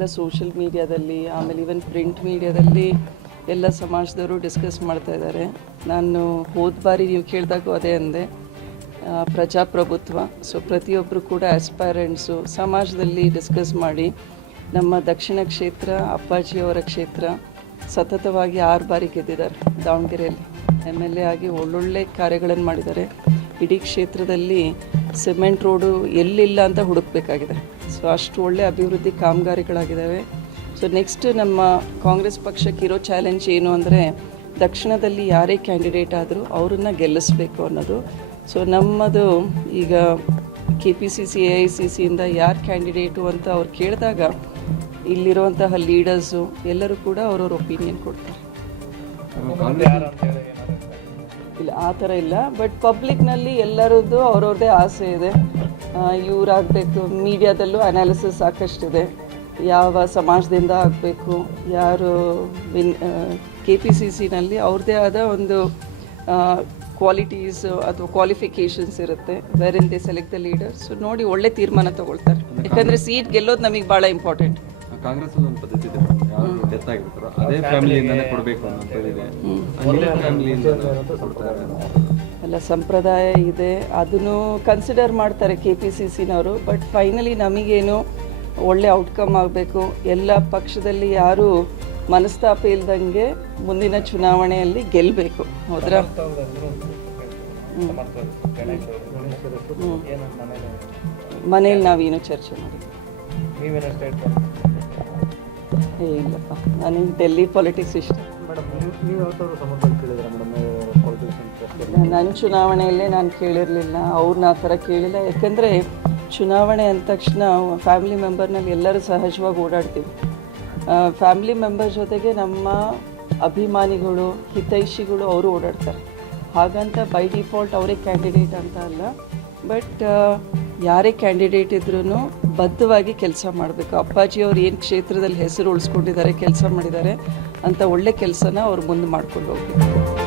ಎಲ್ಲ ಸೋಷಿಯಲ್ ಮೀಡಿಯಾದಲ್ಲಿ ಆಮೇಲೆ ಈವನ್ ಪ್ರಿಂಟ್ ಮೀಡಿಯಾದಲ್ಲಿ ಎಲ್ಲ ಸಮಾಜದವರು ಡಿಸ್ಕಸ್ ಮಾಡ್ತಾ ಇದ್ದಾರೆ. ನಾನು ಹೋದ ಬಾರಿ ನೀವು ಕೇಳಿದಾಗೂ ಅದೇ ಅಂದೆ, ಪ್ರಜಾಪ್ರಭುತ್ವ. ಸೊ ಪ್ರತಿಯೊಬ್ಬರು ಕೂಡ ಆಸ್ಪೈರೆಂಟ್ಸು ಸಮಾಜದಲ್ಲಿ ಡಿಸ್ಕಸ್ ಮಾಡಿ ನಮ್ಮ ದಕ್ಷಿಣ ಕ್ಷೇತ್ರ ಅಪ್ಪಾಜಿಯವರ ಕ್ಷೇತ್ರ ಸತತವಾಗಿ 6 ಬಾರಿ ಗೆದ್ದಿದ್ದಾರೆ. ದಾವಣಗೆರೆಯಲ್ಲಿ MLA ಆಗಿ ಒಳ್ಳೊಳ್ಳೆ ಕಾರ್ಯಗಳನ್ನು ಮಾಡಿದ್ದಾರೆ. ಇಡೀ ಕ್ಷೇತ್ರದಲ್ಲಿ ಸಿಮೆಂಟ್ ರೋಡು ಎಲ್ಲಿಲ್ಲ ಅಂತ ಹುಡುಕಬೇಕಾಗಿದೆ. ಸೊ ಅಷ್ಟು ಒಳ್ಳೆ ಅಭಿವೃದ್ಧಿ ಕಾಮಗಾರಿಗಳಾಗಿದ್ದಾವೆ. ಸೊ ನೆಕ್ಸ್ಟ್ ನಮ್ಮ ಕಾಂಗ್ರೆಸ್ ಪಕ್ಷಕ್ಕಿರೋ ಚಾಲೆಂಜ್ ಏನು ಅಂದರೆ ದಕ್ಷಿಣದಲ್ಲಿ ಯಾರೇ ಕ್ಯಾಂಡಿಡೇಟ್ ಆದರೂ ಅವರನ್ನು ಗೆಲ್ಲಿಸಬೇಕು ಅನ್ನೋದು. ಸೊ ನಮ್ಮದು ಈಗ KPCC AICCಯಿಂದ ಯಾರು ಕ್ಯಾಂಡಿಡೇಟು ಅಂತ ಅವ್ರು ಕೇಳಿದಾಗ ಇಲ್ಲಿರುವಂತಹ ಲೀಡರ್ಸು ಎಲ್ಲರೂ ಕೂಡ ಅವ್ರವ್ರ ಒಪಿನಿಯನ್ ಕೊಡ್ತಾರೆ. ಇಲ್ಲ ಆ ಥರ ಇಲ್ಲ, ಬಟ್ ಪಬ್ಲಿಕ್ನಲ್ಲಿ ಎಲ್ಲರದ್ದು ಅವ್ರವ್ರದ್ದೇ ಆಸೆ ಇದೆ. ಇವರಾಗಬೇಕು, ಮೀಡಿಯಾದಲ್ಲೂ ಅನಾಲಿಸಿಸ್ ಸಾಕಷ್ಟಿದೆ, ಯಾವ ಸಮಾಜದಿಂದ ಆಗಬೇಕು, ಯಾರು KPCCನಲ್ಲಿ ಅವ್ರದ್ದೇ ಆದ ಒಂದು ಕ್ವಾಲಿಟೀಸ್ ಅಥವಾ ಕ್ವಾಲಿಫಿಕೇಷನ್ಸ್ ಇರುತ್ತೆ, wherein they select the leaders. ನೋಡಿ ಒಳ್ಳೆ ತೀರ್ಮಾನ ತಗೊಳ್ತಾರೆ. ಯಾಕಂದರೆ ಸೀಟ್ ಗೆಲ್ಲೋದು ನಮಗೆ ಭಾಳ ಇಂಪಾರ್ಟೆಂಟ್. ಕಾಂಗ್ರೆಸ್ ಒಂದು ಪದ್ಧತಿ ಇದೆ, ಯಾರು ಡೆತ್ ಆಗಿರ್ತಾರೋ ಅದೇ ಫ್ಯಾಮಿಲಿಯಿಂದನೇ ಕೊಡಬೇಕು ಅನ್ನೋದಿದೆ. ಎಲ್ಲ ಸಂಪ್ರದಾಯ ಇದೆ, ಅದನ್ನು ಕನ್ಸಿಡರ್ ಮಾಡ್ತಾರೆ KPCCನವರು. ಬಟ್ ಫೈನಲಿ ನಮಗೇನು ಒಳ್ಳೆ ಔಟ್ಕಮ್ ಆಗಬೇಕು, ಎಲ್ಲ ಪಕ್ಷದಲ್ಲಿ ಯಾರು ಮನಸ್ತಾಪ ಇಲ್ದಂಗೆ ಮುಂದಿನ ಚುನಾವಣೆಯಲ್ಲಿ ಗೆಲ್ಲಬೇಕು. ಹೌದ್ರಾ? ಮನೇಲಿ ನಾವೇನು ಚರ್ಚೆ ಮಾಡಿದ್ವಿ. ಇಲ್ಲಪ್ಪ, ನನಗೆ ಡೆಲ್ಲಿ ಪಾಲಿಟಿಕ್ಸ್ ಇಷ್ಟ. ನನ್ನ ಚುನಾವಣೆಯಲ್ಲೇ ನಾನು ಕೇಳಿರಲಿಲ್ಲ, ಅವ್ರನ್ನ ಆ ಥರ ಕೇಳಿಲ್ಲ. ಯಾಕಂದರೆ ಚುನಾವಣೆ ಅಂದ ತಕ್ಷಣ ಫ್ಯಾಮಿಲಿ ಮೆಂಬರ್ನಲ್ಲಿ ಎಲ್ಲರೂ ಸಹಜವಾಗಿ ಓಡಾಡ್ತೀವಿ. ಫ್ಯಾಮಿಲಿ ಮೆಂಬರ್ ಜೊತೆಗೆ ನಮ್ಮ ಅಭಿಮಾನಿಗಳು, ಹಿತೈಷಿಗಳು ಅವರು ಓಡಾಡ್ತಾರೆ. ಹಾಗಂತ ಬೈ ಡಿಫಾಲ್ಟ್ ಅವರೇ ಕ್ಯಾಂಡಿಡೇಟ್ ಅಂತ ಅಲ್ಲ, ಬಟ್ ಯಾರೇ ಕ್ಯಾಂಡಿಡೇಟ್ ಇದ್ರೂ ಬದ್ಧವಾಗಿ ಕೆಲಸ ಮಾಡಬೇಕು. ಅಪ್ಪಾಜಿಯವರು ಏನು ಕ್ಷೇತ್ರದಲ್ಲಿ ಹೆಸರು ಉಳಿಸ್ಕೊಂಡಿದ್ದಾರೆ, ಕೆಲಸ ಮಾಡಿದ್ದಾರೆ ಅಂತ ಒಳ್ಳೆ ಕೆಲಸನ ಅವ್ರು ಮುಂದೆ ಮಾಡ್ಕೊಂಡು ಹೋಗ್ಬೇಕು.